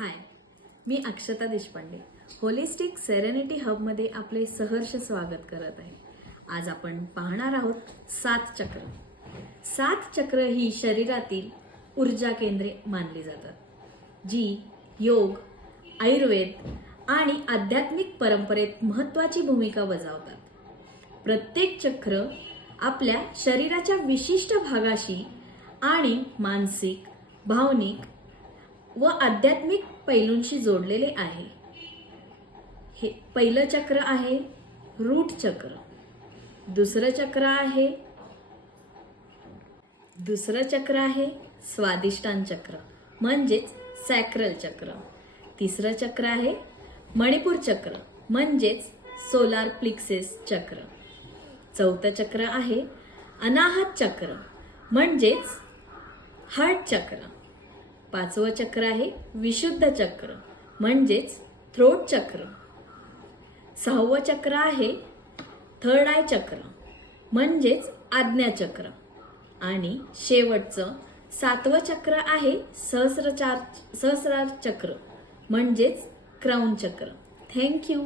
हाय, मी अक्षता Deshpande holistic serenity हबमध्ये आपले सहर्ष स्वागत करत आहे. आज आपण पाहणार आहोत 7 चक्र. 7 चक्र ही शरीरातील ऊर्जा केंद्रे मानली जातात, जी योग, आयुर्वेद आणि आध्यात्मिक परंपरेत महत्त्वाची भूमिका बजावतात. प्रत्येक चक्र आपल्या शरीराच्या विशिष्ट भागाशी आणि मानसिक, भावनिक व आध्यात्मिक पैलूंशी जोडलेले आहे. हे पहिलं चक्र आहे रूट चक्र. दुसरं चक्र आहे स्वादिष्टान चक्र म्हणजेच सॅक्रल चक्र. तिसरं चक्र आहे मणिपूर चक्र म्हणजेच सोलार प्लेक्सस चक्र. चौथं चक्र आहे अनाहत चक्र म्हणजेच हार्ट चक्र. 5वं चक्र आहे विशुद्ध चक्र म्हणजेच थ्रोट चक्र. 6वं चक्र आहे थर्ड आय चक्र म्हणजेच आज्ञा चक्र. आणि शेवटचं 7वं चक्र आहे सहस्रार चक्र म्हणजेच क्राउन चक्र. थँक्यू.